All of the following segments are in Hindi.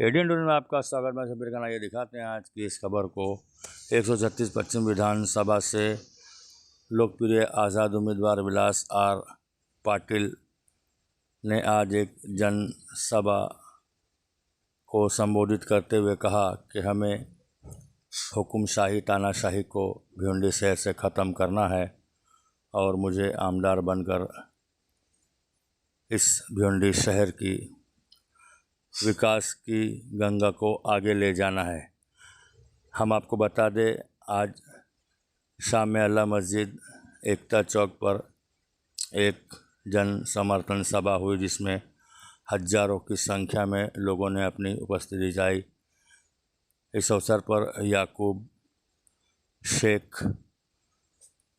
एडियन न्यूज़ में आपका स्वागत। मैं सबीर खान। ये दिखाते हैं आज की इस खबर को। 136 पश्चिम विधानसभा से लोकप्रिय आज़ाद उम्मीदवार विलास आर पाटिल ने आज एक जनसभा को संबोधित करते हुए कहा कि हमें हुकुमशाही तानाशाही को भिवंडी शहर से ख़त्म करना है और मुझे आमदार बनकर इस भिवंडी शहर की विकास की गंगा को आगे ले जाना है। हम आपको बता दें, आज शाम में अल्लाह मस्जिद एकता चौक पर एक जन समर्थन सभा हुई जिसमें हज़ारों की संख्या में लोगों ने अपनी उपस्थिति जताई। इस अवसर पर याकूब शेख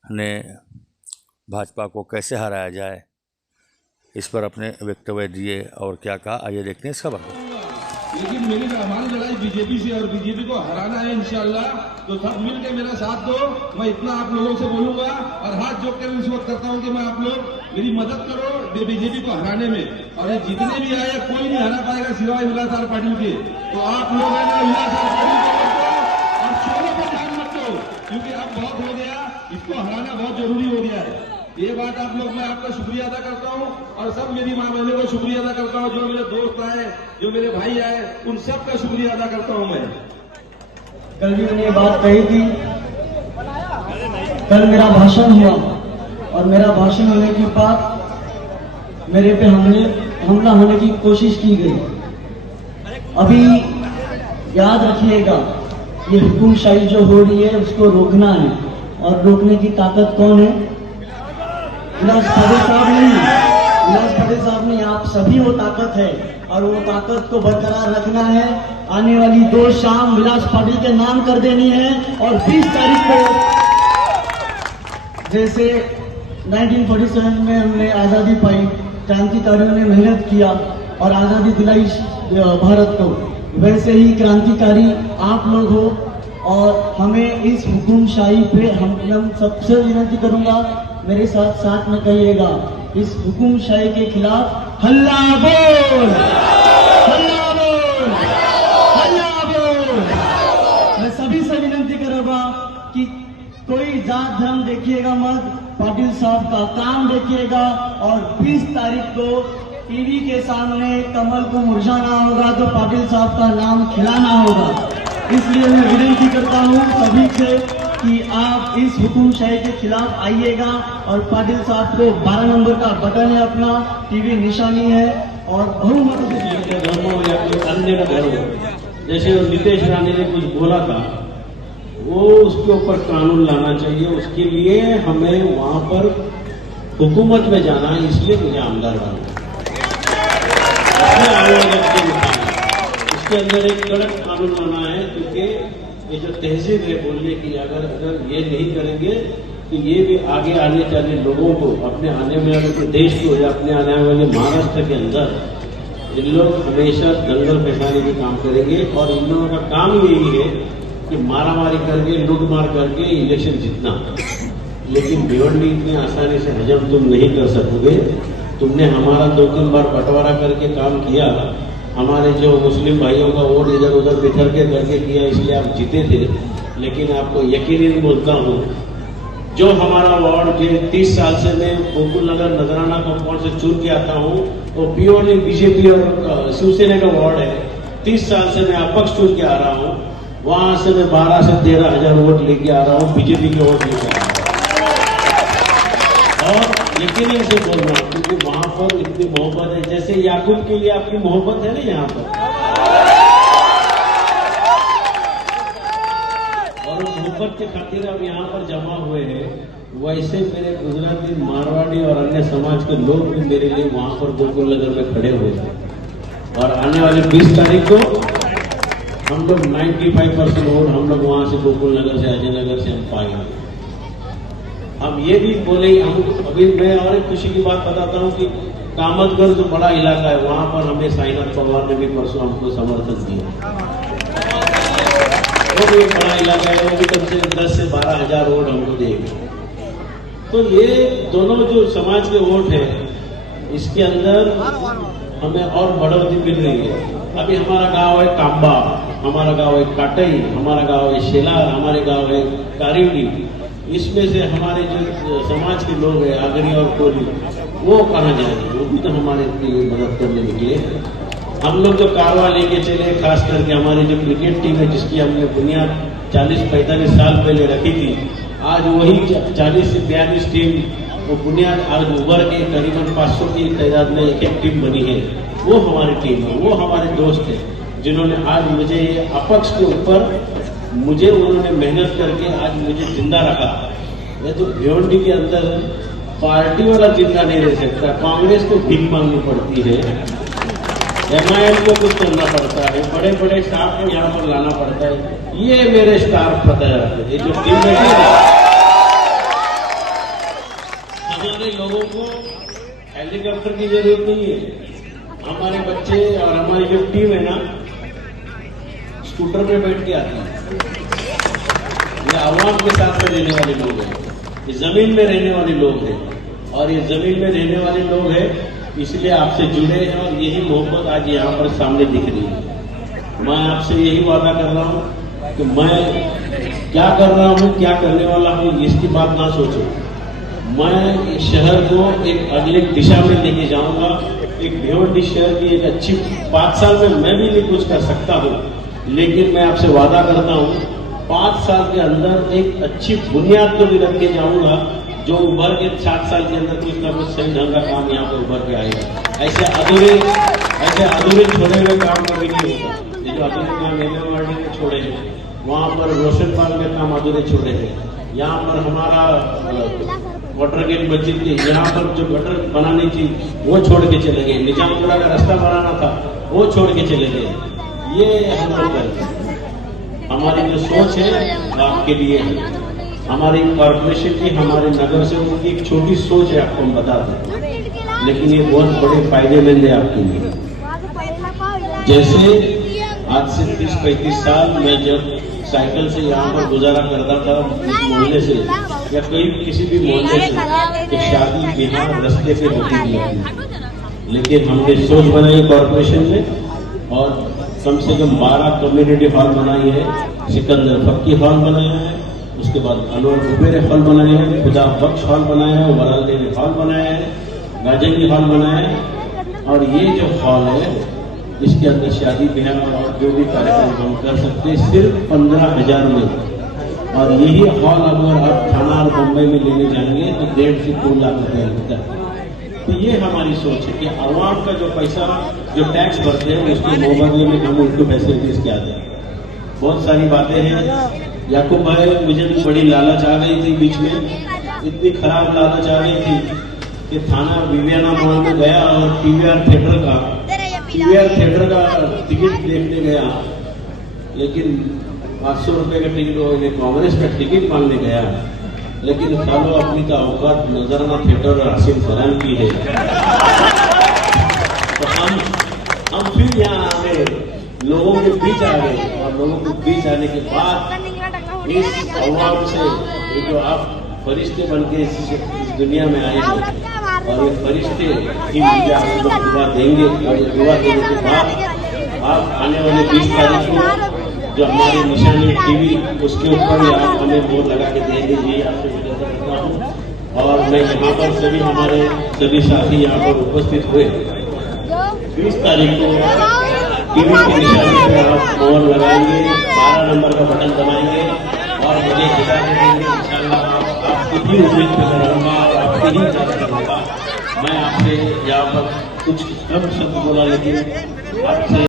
ने भाजपा को कैसे हराया जाए इस पर अपने वक्तव्य दिए और क्या कहा, आइए देखते हैं इस खबर को। लेकिन मेरी हमारी लड़ाई बीजेपी से और बीजेपी को हराना है इंशाल्लाह। तो सब मिलकर मेरा साथ दो। मैं इतना आप लोगों से बोलूंगा और हाथ जोड़कर विश्वास करता हूं कि मैं आप लोग मेरी मदद करो बीजेपी को हराने में। और ये जितने भी आए कोई नहीं हरा पाएगा सिवाय विलास आर पाटिल के। तो आप लोग है ना विलास आर पाटिल को और चोरों पर ध्यान मत दो, क्योंकि अब बहुत हो गया, इसको हराना बहुत जरूरी हो गया है। ये बात आप लोग, मैं आपका शुक्रिया अदा करता हूँ और सब मेरी माँ बहनों का शुक्रिया अदा करता हूँ। जो मेरे दोस्त आए, जो मेरे भाई आए, उन सब का शुक्रिया अदा करता हूँ मैं। कल भी मैंने ये बात कही थी। कल मेरा भाषण हुआ और मेरा भाषण होने के बाद मेरे पे हमला होने की कोशिश की गई। अभी याद रखिएगा, ये हुकुमशाही जो हो रही है उसको रोकना है और रोकने की ताकत कौन है? विलास पाटिल साहब नहीं, विलास पाटिल साहब नहीं, आप सभी वो ताकत है और वो ताकत को बरकरार रखना है। आने वाली 2 शाम विलास पाटिल के नाम कर देनी है और 20 तारीख को जैसे 1947 में हमने आजादी पाई, क्रांतिकारियों ने मेहनत किया और आजादी दिलाई भारत को, वैसे ही क्रांतिकारी आप लोग हो। और हमें इस हुकुमशाही पे हम सबसे विनती करूंगा, मेरे साथ साथ में कहिएगा, इस हुकुमशाही के खिलाफ हल्ला बोल, हल्ला बोल, हल्ला बोल। मैं सभी से विनती करूंगा कि कोई जात धर्म देखिएगा मत, पाटिल साहब का काम देखिएगा और 20 तारीख को टीवी के सामने कमल को मुरझाना होगा तो पाटिल साहब का नाम खिलाना होगा। इसलिए मैं विनती करता हूं सभी से कि आप इस हुकुमशाही के खिलाफ आइएगा और पाटिल साहब को 12 नंबर का बटन है, अपना टीवी निशानी है और बहुमत से धर्म हो या कोई अन्य का धर्म हो, जैसे नीतीश रानी ने कुछ बोला था, वो उसके ऊपर कानून लाना चाहिए। उसके लिए हमें वहां पर हुकूमत में जाना है, इसलिए मुझे आमदार बनना इसके अंदर एक कड़क कानून लाना है, क्योंकि ये जो तहजीब है बोलने की, अगर ये नहीं करेंगे तो ये भी आगे आने वाले लोगों को, अपने आने वाले देश को या अपने आने वाले महाराष्ट्र के अंदर इन लोग हमेशा दंगल फैसाने के काम करेंगे। और इन लोगों का काम यही है कि मारामारी करके, लूटमार करके इलेक्शन जीतना। लेकिन भिवंडी इतनी आसानी से हजम तुम नहीं कर सकोगे। तुमने हमारा 2-3 बार बंटवारा करके काम किया, हमारे जो मुस्लिम भाइयों का वोट इधर उधर बिखर के करके किया, इसलिए आप जीते थे। लेकिन आपको यकीनन बोलता हूँ, जो हमारा वार्ड जो 30 साल से मैं गोकुल नगर नजराना कंपाउंड से चुन के आता हूँ, वो प्योरली बीजेपी और शिवसेना का वार्ड है। 30 साल से मैं अपक्ष चुन के आ रहा हूँ, वहां से मैं 12 से 13 हजार वोट लेके आ रहा हूँ, बीजेपी के वोट लेके आ रहा हूँ। और यकीनन से बोल रहा हूँ, क्योंकि वहां पर इतनी मोहब्बत है, जैसे याकूब के लिए आपकी मोहब्बत है ना यहाँ पर, और मोहब्बत के खातिर अब यहाँ पर जमा हुए हैं। वैसे मेरे गुजराती, मारवाड़ी और अन्य समाज के लोग भी मेरे लिए वहां पर गोकुल नगर में खड़े हुए थे। और आने वाले 20 तारीख को हम लोग 95% वोट हम लोग वहां से गोकुल नगर से, अजय नगर से हम पाएंगे। हम ये भी बोले, हम अभी मैं और एक खुशी की बात बताता हूँ कि कामतगढ़ जो बड़ा इलाका है, वहां पर हमें साईनाथ पवार ने भी परसों हमको समर्थन दिया। वो भी एक बड़ा इलाका है, वो भी कम से 10 से 12 हजार वोट हमको देगा। तो ये दोनों जो समाज के वोट है, इसके अंदर हमें और बढ़ोतरी मिल रही है। अभी हमारा गांव है कांबा, हमारा गांव है काटई, हमारा गांव है शेलार, हमारे गांव है कारिवली। इसमें से हमारे जो समाज के लोग हैं आगरी और कोली, वो कहाँ जाएंगे? वो भी तो हमारे लिए मदद करने निकले। हम लोग जो कारवा लेके चले, खास करके हमारी जो क्रिकेट टीम है जिसकी हमने बुनियाद 40-45 साल पहले रखी थी, आज वही 40 से 42 टीम वो बुनियाद आज उभर के करीबन 500 की तादाद में एक टीम बनी है। वो हमारी टीम है, वो हमारे दोस्त हैं जिन्होंने आज मुझे ये अपक्ष के ऊपर मुझे उन्होंने मेहनत करके आज मुझे जिंदा रखा। ये तो भिवंडी के अंदर पार्टी वाला जिंदा नहीं रह सकता, कांग्रेस को भीख मांगनी पड़ती है, MIM को कुछ करना पड़ता है, बड़े बड़े स्टाफ को यहाँ पर लाना पड़ता है। ये मेरे स्टाफ पता है, ये जो टीम है हमारे लोगों को हेलीकॉप्टर की जरूरत नहीं है। हमारे बच्चे और हमारी जो टीम है ना, स्कूटर में बैठ के आती है। ये आवाम के साथ में रहने वाले लोग हैं, ये जमीन में रहने वाले लोग हैं, और ये जमीन में रहने वाले लोग हैं, इसलिए आपसे जुड़े हैं और यही मोहब्बत आज यहाँ पर सामने दिख रही है। मैं आपसे यही वादा कर रहा हूँ कि मैं क्या कर रहा हूँ, क्या करने वाला हूँ, इसकी बात ना सोचो। मैं इस शहर को एक अगली दिशा में लेके जाऊंगा। एक भिवंडी शहर की एक अच्छी 5 साल में मैं भी नहीं कुछ कर सकता हूँ, लेकिन मैं आपसे वादा करता हूँ 5 साल के अंदर एक अच्छी बुनियाद को भी रख के जाऊंगा, जो उभर के 7 साल के अंदर कुछ ना कुछ सही ढंग का काम यहाँ पर उभर के आएगा। ऐसे अधूरे छोड़े हुए काम कभी नहीं होगा। ये जो अधूरे काम एमएमआरडी में छोड़े हैं, वहाँ पर रोशन पाल में काम अधूरे छोड़े हैं। यहाँ पर हमारा वाटर गेट मस्जिद के यहाँ पर जो गटर बनानी थी वो छोड़ के चले गए, निजामपुरा का रास्ता बनाना था वो छोड़ के चले गए। ये हम लोग करते हैं। हमारी जो सोच है आपके लिए है, हमारी कॉर्पोरेशन की, हमारे नगर से उनकी एक छोटी सोच है, आपको हम बता दें, लेकिन ये बहुत बड़े फायदेमंद है आपके लिए। जैसे आज से 30-35 साल मैं जब साइकिल से यहाँ पर गुजारा करता था इस मोहल्ले से या कोई किसी भी मोहल्ले से, तो शादी बिहार रास्ते पे होती थी। लेकिन हमने सोच बनाई कॉर्पोरेशन में और कम से कम 12 कम्युनिटी हॉल बनाई है। सिकंदर फक्की हॉल बनाया है, उसके बाद अनवर कुबेरे हॉल बनाया है, खुदा बख्श हॉल बनाया है, वराल देवी हॉल बनाया है, गाजंगी हॉल बनाया है। और ये जो हॉल है इसके अंदर शादी ब्याह और जो भी कार्यक्रम हम कर सकते हैं सिर्फ 15,000 में। और यही हॉल अगर आप थाना और बम्बई में लेने जाएंगे तो 1.5 से 2 लाख रुपया लगता है। तो ये हमारी सोच है कि आवाम का जो पैसा जो टैक्स भरते हैं उसके मुकाबले में हम उनको फैसिलिटीज क्या दें। बहुत सारी बातें हैं। याकूब भाई, मुझे भी बड़ी लालच आ गई थी बीच में, इतनी खराब लालच आ गई थी कि थाना विवियाना मॉल में गया और पीवीआर थिएटर का टिकट देखने गया, लेकिन 500 रुपए का टिकट हो, कांग्रेस का टिकट मांगने गया, लेकिन सालों अपनी का औकात नजराना थिएटर और हसीन फरहान की है। तो हम फिर यहाँ आ गए, लोगों के बीच आ गए, और लोगों के बीच आने के बाद इस आवाम से ये जो आप फरिश्ते बन के इस दुनिया में आए हैं, और ये फरिश्ते ही मुझे आप लोग दुआ देंगे, और ये दुआ देने के बाद आप आने वाले 20 तारीख को जो हमारी निशानी टीवी उसके ऊपर ही आप हमें वोट लगा के देंगे, ये आपसे विनती करता हूँ। और मैं यहाँ पर सभी हमारे सभी साथी यहाँ पर उपस्थित हुए, 20 तारीख को टीवी की निशानी पर आप मोहर लगाएंगे, 12 नंबर का बटन दबाएंगे और मुझे जिता देंगे। इंशाल्लाह आपकी ही उम्मीद पे रहूंगा, आपकी ही तरफ रहूंगा। मैं आपसे यहाँ पर कुछ कम शब्द बोला, लेकिन आपसे